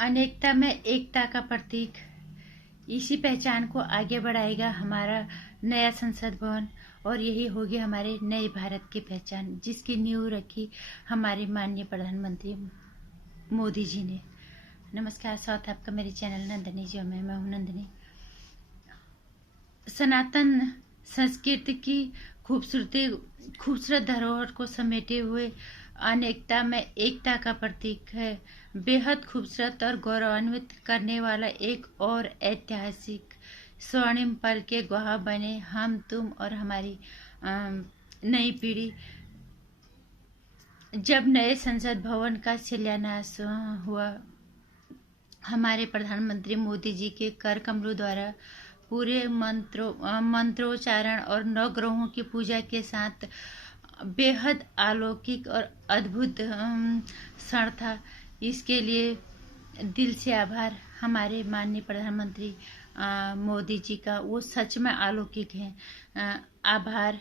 अनेकता में एकता का प्रतीक। इसी पहचान को आगे बढ़ाएगा हमारा नया संसद भवन और यही होगी हमारे नए भारत की पहचान, जिसकी नींव रखी हमारे माननीय प्रधानमंत्री मोदी जी ने। नमस्कार, स्वागत है आपका मेरे चैनल नंदिनी जी में। मैं हूं नंदिनी। सनातन संस्कृति की खूबसूरत धरोहर को समेटे हुए अनेकता में एकता का प्रतीक है। बेहद खूबसूरत और गौरवान्वित करने वाला एक और ऐतिहासिक स्वर्णिम पल के गवाह बने हम, तुम और हमारी नई पीढ़ी। जब नए संसद भवन का शिलान्यास हुआ, हमारे प्रधानमंत्री मोदी जी के कर कमलों द्वारा पूरे मंत्रोच्चारण और नवग्रहों की पूजा के साथ बेहद अलौकिक और अद्भुत क्षण था। इसके लिए दिल से आभार हमारे माननीय प्रधानमंत्री मोदी जी का। वो सच में अलौकिक हैं। आभार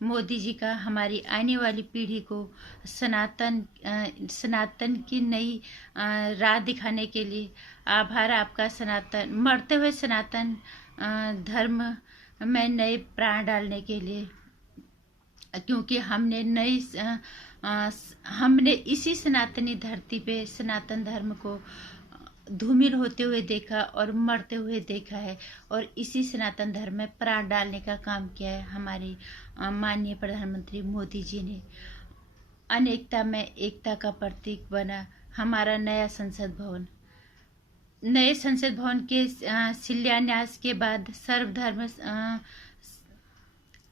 मोदी जी का हमारी आने वाली पीढ़ी को सनातन की नई राह दिखाने के लिए। आभार आपका सनातन, मरते हुए सनातन धर्म में नए प्राण डालने के लिए, क्योंकि हमने इसी सनातनी धरती पे सनातन धर्म को धूमिल होते हुए देखा और मरते हुए देखा है, और इसी सनातन धर्म में प्राण डालने का काम किया है हमारे माननीय प्रधानमंत्री मोदी जी ने। अनेकता में एकता का प्रतीक बना हमारा नया संसद भवन। नए संसद भवन के शिलान्यास के बाद सर्वधर्म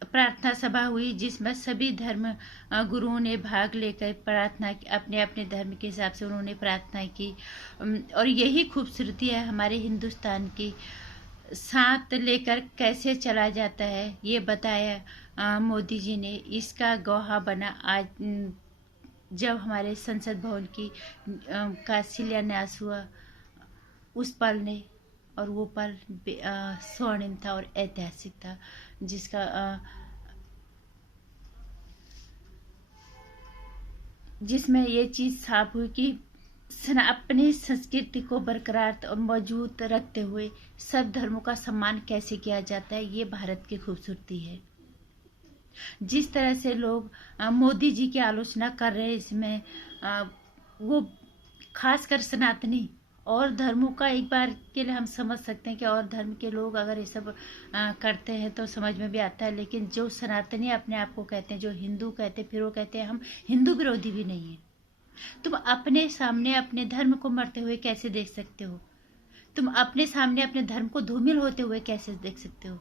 प्रार्थना सभा हुई, जिसमें सभी धर्म गुरुओं ने भाग लेकर प्रार्थना की। अपने अपने धर्म के हिसाब से उन्होंने प्रार्थना की, और यही खूबसूरती है हमारे हिंदुस्तान की। साथ लेकर कैसे चला जाता है ये बताया मोदी जी ने। इसका गवाह बना आज जब हमारे संसद भवन की का शिलान्यास हुआ उस पल ने, और वो पल स्वर्णिम था और ऐतिहासिक था, जिसमें ये चीज साफ हुई कि अपनी संस्कृति को बरकरार और मौजूद रखते हुए सब धर्मों का सम्मान कैसे किया जाता है, ये भारत की खूबसूरती है। जिस तरह से लोग मोदी जी की आलोचना कर रहे हैं, इसमें वो खासकर सनातनी और धर्मों का एक बार के लिए हम समझ सकते हैं कि और धर्म के लोग अगर ये सब करते हैं तो समझ में भी आता है, लेकिन जो सनातनी अपने आप को कहते हैं, जो हिंदू कहते हैं, फिर वो कहते हैं हम हिंदू विरोधी भी नहीं है। तुम अपने सामने अपने धर्म को मरते हुए कैसे देख सकते हो? तुम अपने सामने अपने धर्म को धूमिल होते हुए कैसे देख सकते हो?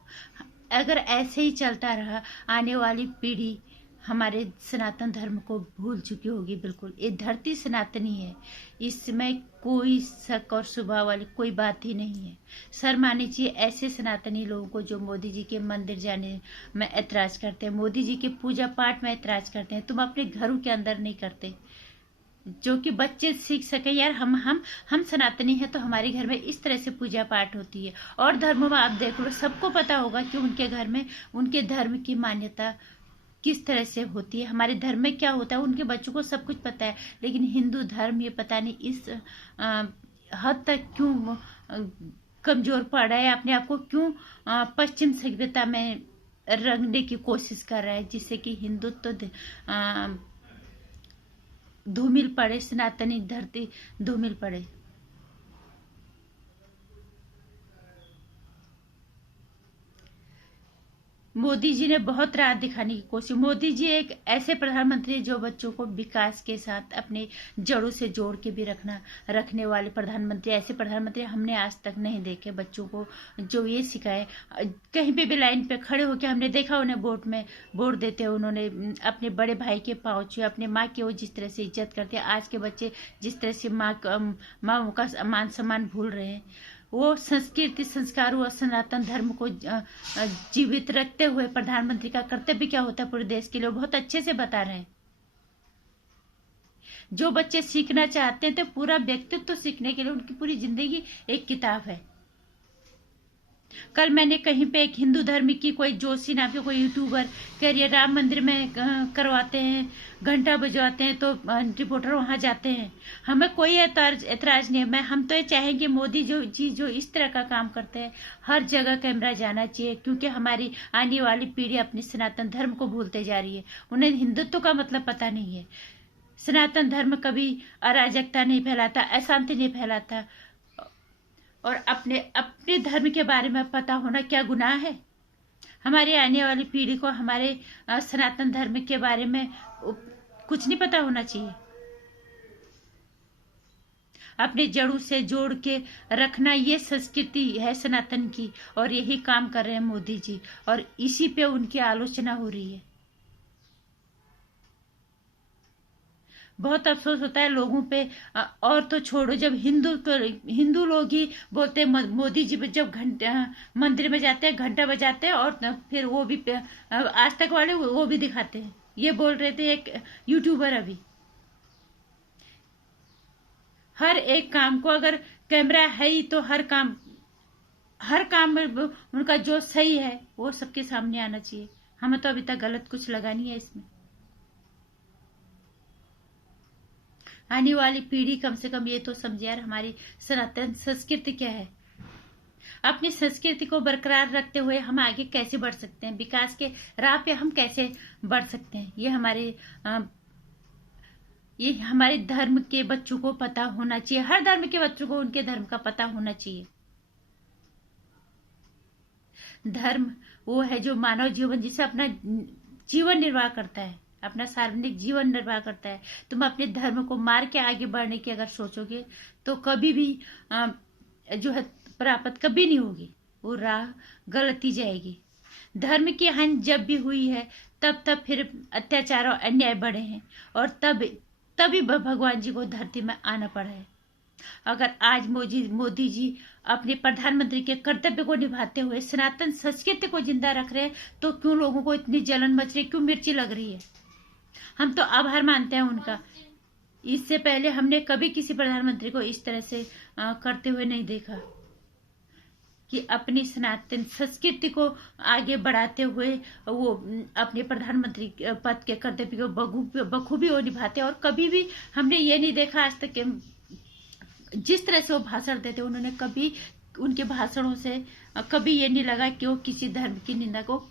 अगर ऐसे ही चलता रहा, आने वाली पीढ़ी हमारे सनातन धर्म को भूल चुकी होगी। बिल्कुल, ये धरती सनातनी है, इसमें कोई शक और शुबा वाली कोई बात ही नहीं है। शर्म आनी चाहिए ऐसे सनातनी लोगों को जो मोदी जी के मंदिर जाने में ऐतराज करते हैं, मोदी जी के पूजा पाठ में ऐतराज करते हैं। तुम अपने घरों के अंदर नहीं करते, जो कि बच्चे सीख सके। यार हम सनातनी हैं तो हमारे घर में इस तरह से पूजा पाठ होती है। और धर्मों में आप देख लो, सबको पता होगा कि उनके घर में उनके धर्म की मान्यता किस तरह से होती है, हमारे धर्म में क्या होता है, उनके बच्चों को सब कुछ पता है। लेकिन हिंदू धर्म ये पता नहीं इस हद तक क्यों कमजोर पड़ रहा है, अपने आप को क्यों पश्चिम सभ्यता में रंगने की कोशिश कर रहा है, जिससे कि हिंदुत्व धूमिल पड़े, सनातनी धरती धूमिल पड़े। मोदी जी ने बहुत राह दिखाने की कोशिश। मोदी जी एक ऐसे प्रधानमंत्री जो बच्चों को विकास के साथ अपने जड़ों से जोड़ के भी रखने वाले प्रधानमंत्री। ऐसे प्रधानमंत्री हमने आज तक नहीं देखे, बच्चों को जो ये सिखाए। कहीं पे भी लाइन पे खड़े होकर हमने देखा उन्हें वोट देते हुए, उन्होंने अपने बड़े भाई के पाँव छुए, अपने माँ की वो जिस तरह से इज्जत करते हैं। आज के बच्चे जिस तरह से माँ का मान सम्मान भूल रहे हैं, वो संस्कृति संस्कार और सनातन धर्म को जीवित रखते हुए प्रधानमंत्री का कर्तव्य क्या होता है पूरे देश के लिए, बहुत अच्छे से बता रहे हैं। जो बच्चे सीखना चाहते हैं तो पूरा व्यक्तित्व सीखने के लिए उनकी पूरी जिंदगी एक किताब है। कल मैंने कहीं पे एक हिंदू धर्म की कोई जोशी नाम के कोई यूट्यूबर कह रही है राम मंदिर में करवाते हैं, घंटा बजवाते हैं, तो रिपोर्टर वहां जाते हैं। हमें कोई एतराज नहीं है। हम तो ये चाहेंगे मोदी जो इस तरह का काम करते हैं, हर जगह कैमरा जाना चाहिए, क्योंकि हमारी आने वाली पीढ़ी अपनी सनातन धर्म को भूलते जा रही है। उन्हें हिंदुत्व का मतलब पता नहीं है। सनातन धर्म कभी अराजकता नहीं फैलाता, अशांति नहीं फैलाता, और अपने अपने धर्म के बारे में पता होना क्या गुनाह है। हमारे आने वाली पीढ़ी को हमारे सनातन धर्म के बारे में कुछ नहीं पता होना चाहिए। अपने जड़ों से जोड़ के रखना, ये संस्कृति है सनातन की, और यही काम कर रहे हैं मोदी जी, और इसी पे उनकी आलोचना हो रही है। बहुत अफसोस होता है लोगों पे। और तो छोड़ो, जब हिंदू लोग ही बोलते हैं मोदी जी जब मंदिर में जाते हैं घंटा बजाते हैं, और फिर वो भी आज तक वाले वो भी दिखाते हैं। ये बोल रहे थे एक यूट्यूबर अभी। हर एक काम को अगर कैमरा है ही तो हर काम में उनका जो सही है वो सबके सामने आना चाहिए। हमें तो अभी तक गलत कुछ लगा नहीं है इसमें। आने वाली पीढ़ी कम से कम ये तो समझे यार, हमारी सनातन संस्कृति क्या है। अपनी संस्कृति को बरकरार रखते हुए हम आगे कैसे बढ़ सकते हैं, विकास के राह पे हम कैसे बढ़ सकते हैं, ये हमारे धर्म के बच्चों को पता होना चाहिए। हर धर्म के बच्चों को उनके धर्म का पता होना चाहिए। धर्म वो है जो मानव जीवन, जिसे अपना जीवन निर्वाह करता है, अपना सार्वजनिक जीवन निर्वाह करता है। तुम अपने धर्म को मार के आगे बढ़ने की अगर सोचोगे तो कभी भी जो है प्राप्त कभी नहीं होगी, वो राह गलती जाएगी। धर्म की हानि जब भी हुई है तब फिर अत्याचार और अन्याय बढ़े हैं, और तभी भगवान जी को धरती में आना पड़ा है। अगर आज मोदी जी अपने प्रधानमंत्री के कर्तव्य को निभाते हुए सनातन संस्कृति को जिंदा रख रहे हैं, तो क्यों लोगों को इतनी जलन मच रही, क्यों मिर्ची लग रही है। हम तो आभार मानते हैं उनका। इससे पहले हमने कभी किसी प्रधानमंत्री को इस तरह से करते हुए नहीं देखा, कि अपनी सनातन संस्कृति को आगे बढ़ाते हुए वो अपने प्रधानमंत्री पद के कर्तव्य को बखूबी वो निभाते। और कभी भी हमने ये नहीं देखा आज तक जिस तरह से वो भाषण देते, उन्होंने कभी उनके भाषणों से कभी ये नहीं लगा कि वो किसी धर्म की निंदा को,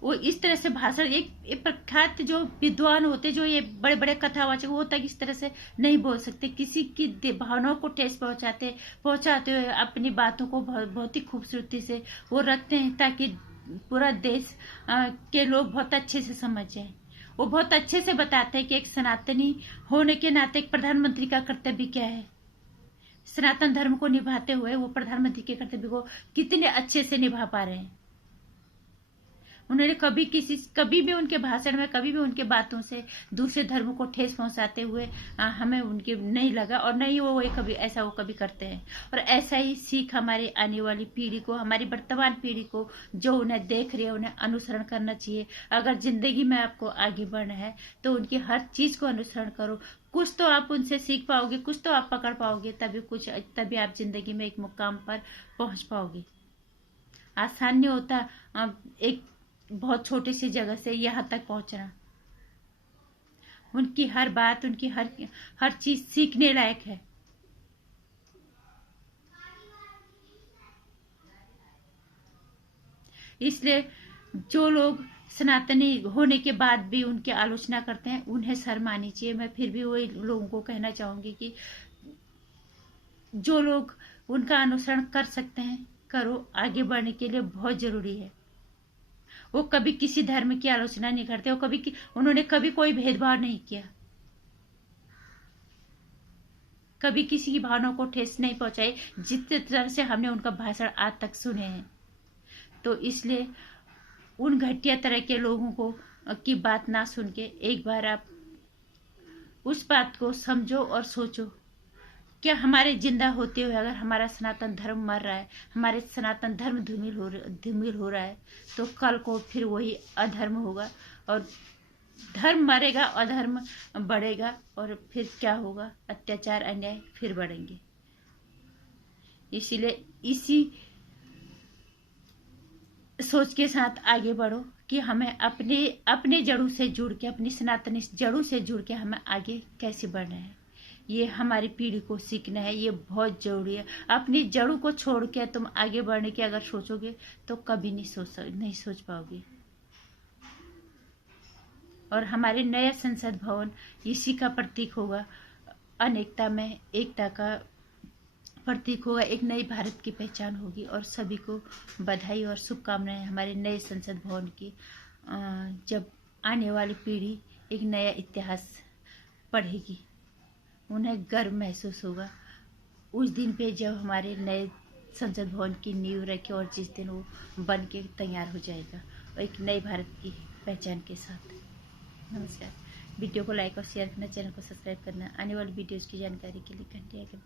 वो इस तरह से भाषण, एक प्रख्यात जो विद्वान होते, जो ये बड़े बड़े कथावाचक, वो तक इस तरह से नहीं बोल सकते। किसी की भावनाओं को ठेस पहुंचाते हुए अपनी बातों को बहुत ही खूबसूरती से वो रखते हैं, ताकि पूरा देश के लोग बहुत अच्छे से समझ जाए। वो बहुत अच्छे से बताते हैं कि एक सनातनी होने के नाते एक प्रधानमंत्री का कर्तव्य क्या है। सनातन धर्म को निभाते हुए वो प्रधानमंत्री के कर्तव्य को कितने अच्छे से निभा पा रहे हैं। उन्होंने कभी भी उनके भाषण में, कभी भी उनके बातों से दूसरे धर्मों को ठेस पहुंचाते हुए हमें उनके नहीं लगा, और नहीं वो कभी करते हैं। और ऐसा ही सीख हमारी आने वाली पीढ़ी को, हमारी वर्तमान पीढ़ी को जो उन्हें देख रही है, उन्हें अनुसरण करना चाहिए। अगर जिंदगी में आपको आगे बढ़ना है तो उनकी हर चीज को अनुसरण करो। कुछ तो आप उनसे सीख पाओगे, कुछ तो आप पकड़ पाओगे, तभी आप जिंदगी में एक मुकाम पर पहुंच पाओगे। आसान नहीं होता एक बहुत छोटी सी जगह से यहाँ तक पहुंचना। उनकी हर बात, उनकी हर चीज सीखने लायक है। इसलिए जो लोग सनातनी होने के बाद भी उनकी आलोचना करते हैं, उन्हें शर्म आनी चाहिए। मैं फिर भी वही लोगों को कहना चाहूंगी कि जो लोग उनका अनुसरण कर सकते हैं करो, आगे बढ़ने के लिए बहुत जरूरी है। वो कभी किसी धर्म की आलोचना नहीं करते, उन्होंने कभी कोई भेदभाव नहीं किया, कभी किसी की भावनाओं को ठेस नहीं पहुंचाई, जिस तरह से हमने उनका भाषण आज तक सुने हैं। तो इसलिए उन घटिया तरह के लोगों को की बात ना सुन के एक बार आप उस बात को समझो और सोचो, क्या हमारे जिंदा होते हुए अगर हमारा सनातन धर्म मर रहा है, हमारे सनातन धर्म धूमिल हो रहा है, तो कल को फिर वही अधर्म होगा, और धर्म मरेगा, अधर्म बढ़ेगा, और फिर क्या होगा, अत्याचार अन्याय फिर बढ़ेंगे। इसीलिए सोच के साथ आगे बढ़ो कि हमें अपने अपने जड़ों से जुड़ के, अपनी सनातनी जड़ों से जुड़ के हमें आगे कैसे बढ़ना है, ये हमारी पीढ़ी को सीखना है। ये बहुत जरूरी है। अपनी जड़ों को छोड़ के तुम आगे बढ़ने की अगर सोचोगे तो कभी नहीं सोच पाओगे। और हमारे नया संसद भवन इसी का प्रतीक होगा, अनेकता में एकता का प्रतीक होगा, एक नई भारत की पहचान होगी। और सभी को बधाई और शुभकामनाएं हमारे नए संसद भवन की। जब आने वाली पीढ़ी एक नया इतिहास पढ़ेगी, उन्हें गर्व महसूस होगा उस दिन पे जब हमारे नए संसद भवन की नींव रखे और जिस दिन वो बन के तैयार हो जाएगा और एक नए भारत की पहचान के साथ। नमस्कार। वीडियो को लाइक और शेयर करना, चैनल को सब्सक्राइब करना, आने वाली वीडियोज़ की जानकारी के लिए घंटी आइकन